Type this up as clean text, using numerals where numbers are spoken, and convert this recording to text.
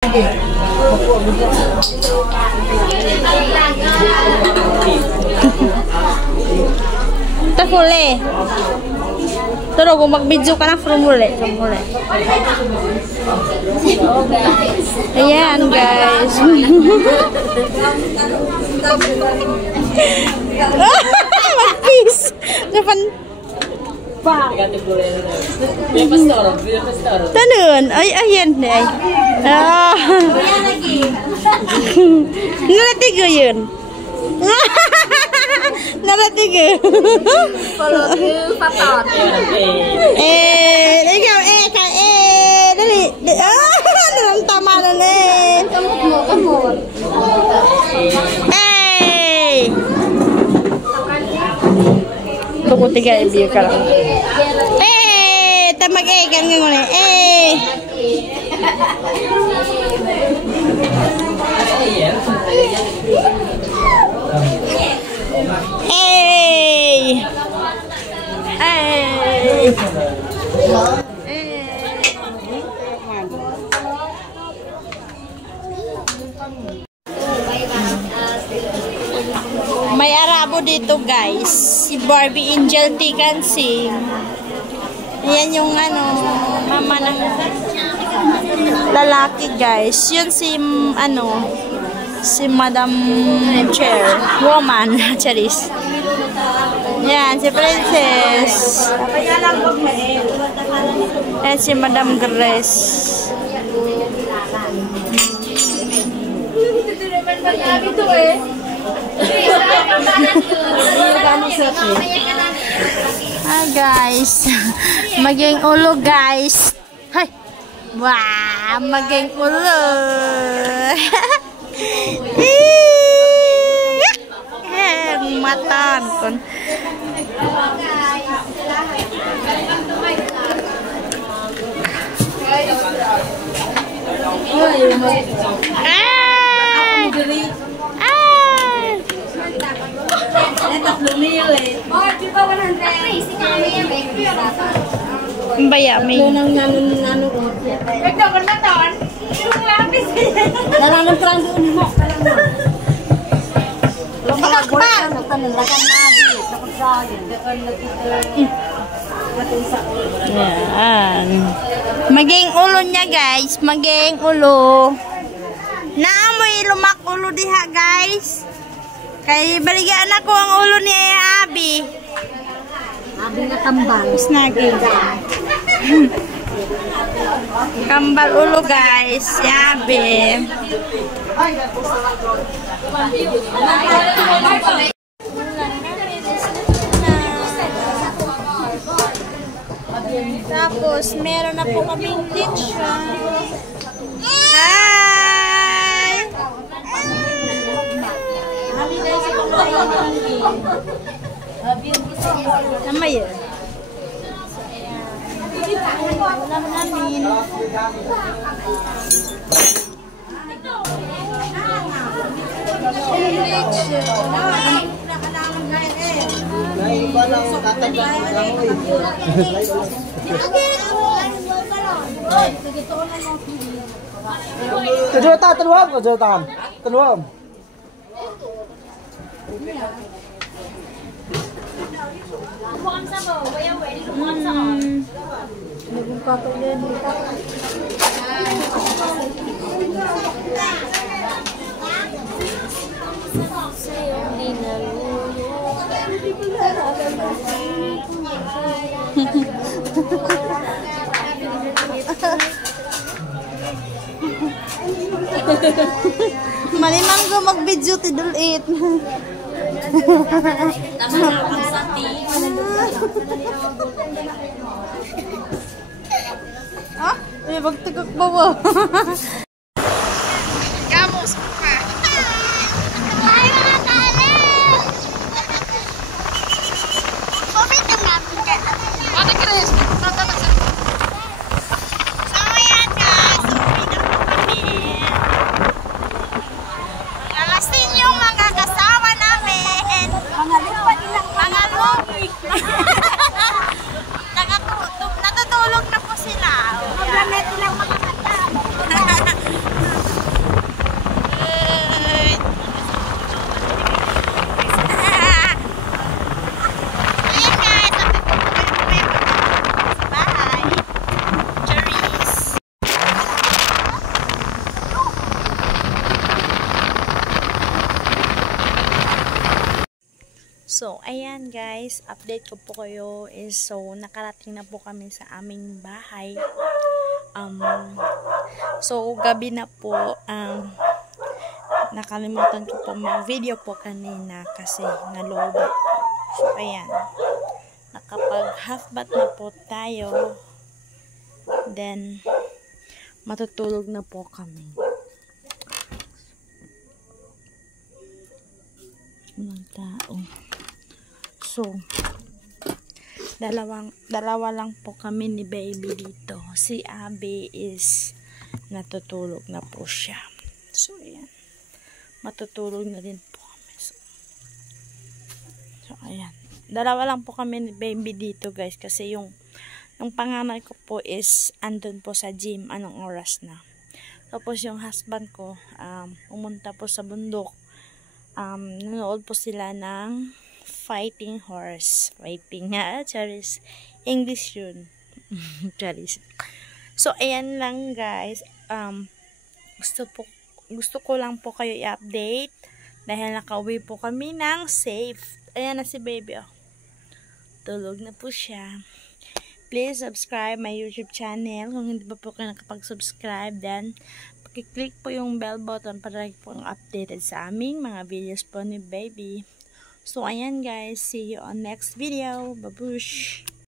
Huli. Pero kung mag-video ka na from huli. Ayan guys. Mag-peace. Dapan. Tanun. Ay, ayan na. Nalatigo yun. Nalatigo. Ikaw, dali. Ang tama na Kamot. Tunggu 3 biar kalau. Tamag kan ngone. May Arabo dito guys, si Barbie Angel Tikansing. Ayan yung mama ng lalaki guys. Yun si si Madam Chair Woman Charis. Yan si Princess. Ayan si Madam Grace. Hi guys, maging ulo guys. Hay, wah, maging ulo. Matan kon. Bayar mi. Maging ulo niya guys, maging ulo. Naamoy lumak ulo diha guys. Kay baligaan ako ang ulo ni Abi. Abi na kambal. Snaggy. Kambal ulo guys. Abi. Tapos meron na po kaming lechon. Hi! Sama ya? Ulam namin. Tenuam. Malimang ko mag-video tidulit. Ah, magtugok ba mo? Gamos ko ka. Natutulog na po sila. Natutulog na po sila. So, ayan guys, update ko po kayo is so, nakarating na po kami sa aming bahay. So, gabi na po, nakalimutan ko po mag-video po kanina kasi nalobat po. So, ayan, nakapag half bath na po tayo, then, matutulog na po kami. Mga tao. So, dalawa lang po kami ni baby dito. Si Abby is natutulog na po siya. So, ayan. Matutulog na din po kami. So, ayan. Dalawa lang po kami ni baby dito, guys. Kasi yung panganay ko po is andun po sa gym. Anong oras na. Tapos yung husband ko, umunta po sa bundok. Nanood po sila ng fighting horse. Fighting nga, Charis. English yun. Charis. So, ayan lang guys. Gusto ko lang po kayo i-update. Dahil nakauwi po kami ng safe. Ayan na si baby. Oh. Tulog na po siya. Please subscribe my YouTube channel. Kung hindi pa po kayo nakapag-subscribe, then pakiclick po yung bell button para po updated sa aming mga videos po ni baby. So, ayan guys. See you on next video. Babush!